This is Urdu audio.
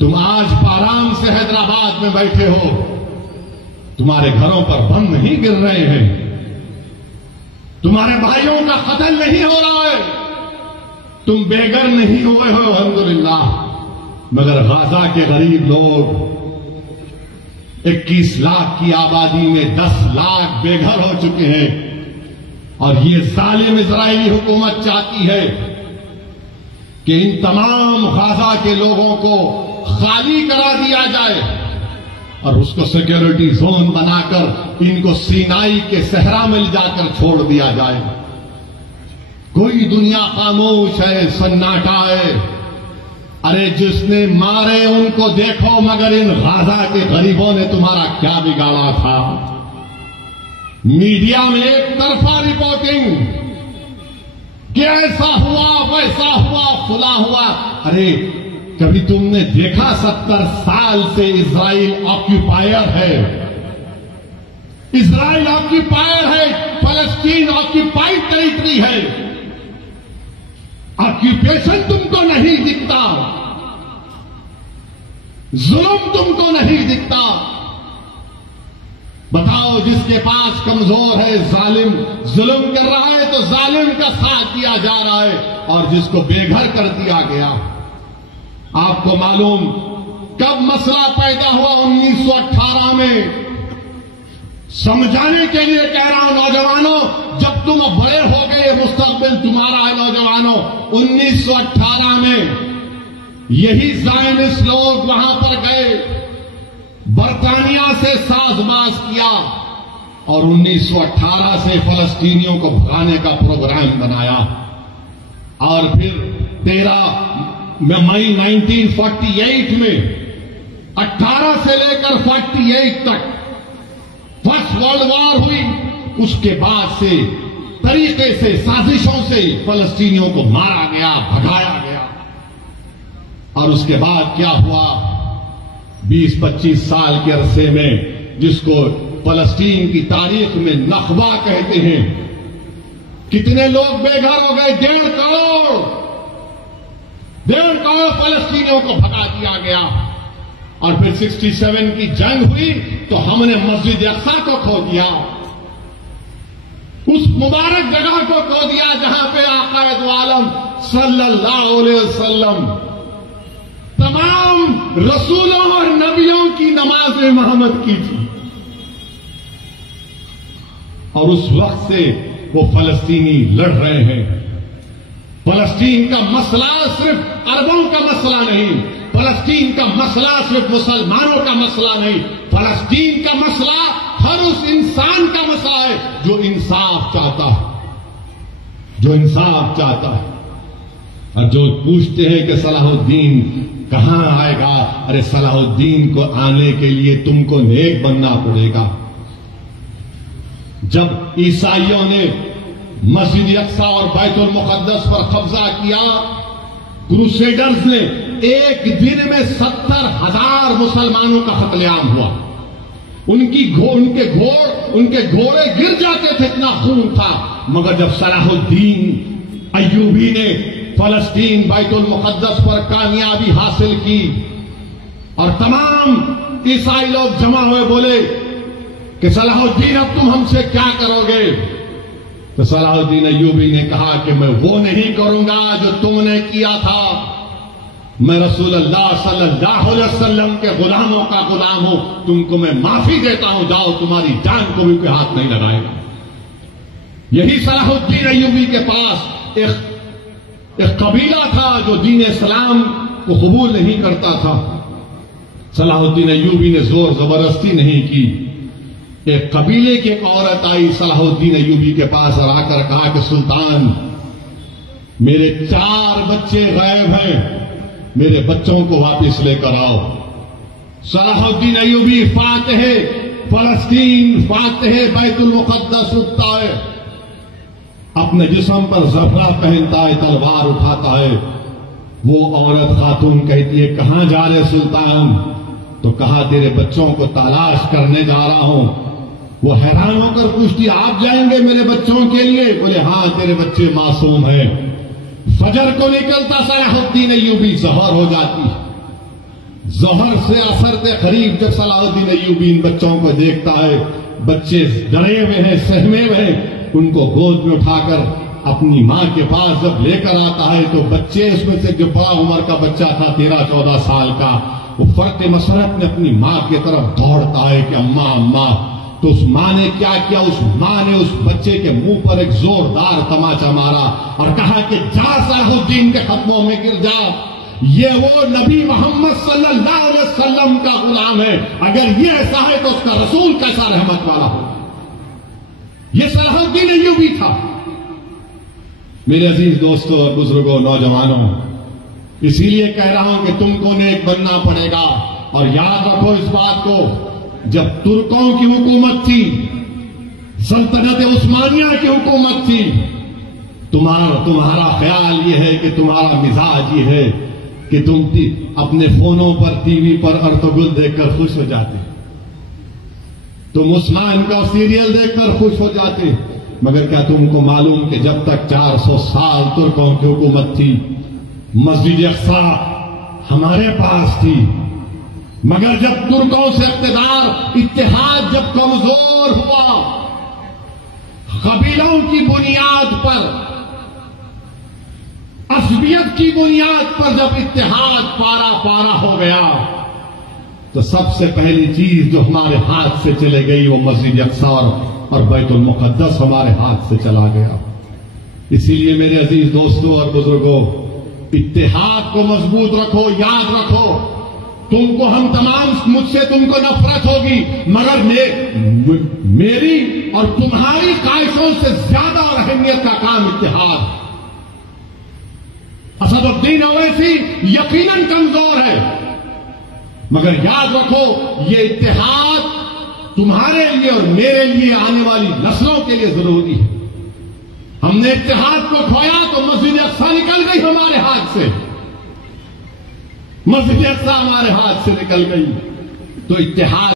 تم آج آرام سے حیدرآباد میں بیٹھے ہو، تمہارے گھروں پر بم نہیں گر رہے ہیں، تمہارے بھائیوں کا قتل نہیں ہو رہا ہے، تم بے گھر نہیں ہوئے ہو الحمدللہ، مگر غزہ کے غریب لوگ 21 لاکھ کی آبادی میں 10 لاکھ بے گھر ہو چکے ہیں، اور یہ ظالم اسرائیلی حکومت چاہتی ہے کہ ان تمام غزہ کے لوگوں کو خالی کرا دیا جائے اور اس کو سیکیورٹی زون بنا کر ان کو سینائی کے صحرا میں لے جا کر چھوڑ دیا جائے۔ کوئی دنیا خاموش ہے، سناٹا ہے۔ ارے جس نے مارے ان کو دیکھو، مگر ان غزہ کے غریبوں نے تمہارا کیا بگاڑا تھا؟ میڈیا میں ایک طرفہ رپورٹنگ کہ ایسا ہوا ویسا ہوا فلاں ہوا۔ ارے کبھی تم نے دیکھا 70 سال سے اسرائیل آکیوپائر ہے، اسرائیل آکیوپائر ہے، فلسطین آکیوپائڈ ٹیریٹری ہے، آکیوپیشن تم کو نہیں دکھتا، ظلم تم کو نہیں دکھتا۔ بتاؤ، جس کے پاس کمزور ہے ظالم ظلم کر رہا ہے تو ظالم کا ساتھ دیا جا رہا ہے، اور جس کو بے گھر کر دیا گیا۔ آپ کو معلوم کب مسئلہ پیدا ہوا؟ 1918 میں۔ سمجھانے کے لیے کہہ رہا ہوں نوجوانوں، جب تم بڑے ہو گئے، مستقبل تمہارا ہے نوجوانوں۔ 1918 میں یہی زائنسٹ لوگ وہاں پر گئے، برطانیہ سے سازماز کیا، اور 1918 سے فلسطینیوں کو بھگانے کا پروگرام بنایا، اور پھر 13 مئی 1948 میں 18 سے لے کر 48 تک فرسٹ ورلڈ وار ہوئی۔ اس کے بعد سے طریقے سے سازشوں سے فلسطینیوں کو مارا گیا، بھگایا گیا، اور اس کے بعد کیا ہوا؟ 20-25 سال کے عرصے میں، جس کو فلسطین کی تاریخ میں نخبہ کہتے ہیں، کتنے لوگ بے گھر ہو گئے؟ 1.5 کروڑ فلسطینیوں کو بھگا دیا گیا۔ اور پھر 67 کی جنگ ہوئی تو ہم نے مسجد اقصی کو کھو دیا، اس مبارک جگہ کو کھو دیا جہاں پہ آقا دو عالم صلی اللہ علیہ وسلم تمام رسولوں اور نبیوں کی نماز محمد کی تھی، اور اس وقت سے وہ فلسطینی لڑ رہے ہیں۔ فلسطین کا مسئلہ صرف عربوں کا مسئلہ نہیں، فلسطین کا مسئلہ صرف مسلمانوں کا مسئلہ نہیں، فلسطین کا مسئلہ ہر اس انسان کا مسئلہ ہے جو انصاف چاہتا ہے، جو انصاف چاہتا ہے۔ اور جو پوچھتے ہیں کہ صلاح الدین کہاں آئے گا، ارے صلاح الدین کو آنے کے لیے تم کو نیک بننا پڑے گا۔ جب عیسائیوں نے مسجد اقصی اور بیت المقدس پر قبضہ کیا، کروسیڈرز نے ایک دن میں 70,000 مسلمانوں کا قتل عام ہوا۔ ان کے گھوڑے گر جاتے تھے، اتنا خون تھا، مگر جب صلاح الدین ایوبی نے فلسطین بیت المقدس پر کامیابی حاصل کی اور تمام عیسائی لوگ جمع ہوئے، بولے کہ صلاح الدین اب تم ہم سے کیا کرو گے؟ تو صلاح الدین ایوبی نے کہا کہ میں وہ نہیں کروں گا جو تم نے کیا تھا، میں رسول اللہ صلی اللہ علیہ وسلم کے غلاموں کا غلام ہوں، تم کو میں معافی دیتا ہوں، جاؤ تمہاری جان کو بھی کوئی ہاتھ نہیں لگائے گا۔ یہی صلاح الدین ایوبی کے پاس ایک قبیلہ تھا جو دین اسلام کو قبول نہیں کرتا تھا۔ صلاح الدین ایوبی نے زور زبردستی نہیں کی، ایک قبیلے کی ایک عورت آئی صلاح الدین ایوبی کے پاس اور آ کر کہا کہ سلطان، میرے 4 بچے غائب ہیں، میرے بچوں کو واپس لے کر آؤ۔ صلاح الدین ایوبی فاتح فلسطین، فاتح بیت المقدس اٹھتا ہے، اپنے جسم پر زفرہ پہنتا ہے، تلوار اٹھاتا ہے۔ وہ عورت خاتون کہتی ہے کہاں جا رہے سلطان؟ تو کہا تیرے بچوں کو تلاش کرنے جا رہا ہوں۔ وہ حیران ہو کر پوچھتی آپ جائیں گے میرے بچوں کے لیے؟ بولے ہاں تیرے بچے معصوم ہیں۔ فجر کو نکلتا صلاح الدین ایوبی، ظہر ہو جاتی، ظہر سے عصر کے قریب جب صلاح الدین ایوبی ان بچوں کو دیکھتا ہے، بچے ڈرے ہوئے ہیں، سہمے ہوئے ہیں، ان کو گود میں اٹھا کر اپنی ماں کے پاس جب لے کر آتا ہے تو بچے اس میں سے جو بڑا عمر کا بچہ تھا 13-14 سال کا، وہ فرق مسرت میں اپنی ماں کی طرف دوڑتا ہے کہ اماں اماں. تو اس ماں نے کیا کیا؟ اس ماں نے اس بچے کے منہ پر ایک زوردار تماچا مارا اور کہا کہ جا صلاح الدین کے قدموں میں گر جا، یہ وہ نبی محمد صلی اللہ علیہ وسلم کا غلام ہے، اگر یہ ایسا ہے تو اس کا رسول کیسا رحمت والا ہو. یہ صلاح الدین ایوبی تھا. میرے عزیز دوستوں اور بزرگوں، نوجوانوں، اسی لیے کہہ رہا ہوں کہ تم کو نیک بننا پڑے گا. اور یاد رکھو اس بات کو، جب ترکوں کی حکومت تھی، سلطنت عثمانیہ کی حکومت تھی، تمہارا خیال یہ ہے کہ تمہارا مزاج یہ ہے کہ تم اپنے فونوں پر، ٹی وی پر ارطغرل دیکھ کر خوش ہو جاتے، تم عثمان کا سیریل دیکھ کر خوش ہو جاتے. مگر کیا تم کو معلوم کہ جب تک 400 سال ترکوں کی حکومت تھی، مسجد اقصی ہمارے پاس تھی، مگر جب ترکوں سے اقتدار، اتحاد جب کمزور ہوا، قبیلوں کی بنیاد پر، عصبیت کی بنیاد پر جب اتحاد پارا پارا ہو گیا، تو سب سے پہلی چیز جو ہمارے ہاتھ سے چلے گئی وہ مسجد اقصی اور بیت المقدس ہمارے ہاتھ سے چلا گیا. اسی لیے میرے عزیز دوستوں اور بزرگوں، اتحاد کو مضبوط رکھو. یاد رکھو، تم کو ہم تمام، مجھ سے تم کو نفرت ہوگی، مگر میری اور تمہاری خواہشوں سے زیادہ اور اہمیت کا کام اتحاد. اسد الدین اویسی یقیناً کمزور ہے، مگر یاد رکھو یہ اتحاد تمہارے لیے اور میرے لیے، آنے والی نسلوں کے لیے ضروری ہے. ہم نے اتحاد کو کھویا تو مسجد اقصی نکل گئی ہمارے ہاتھ سے، مسجد اقصی ہمارے ہاتھ سے نکل گئی. تو اتحاد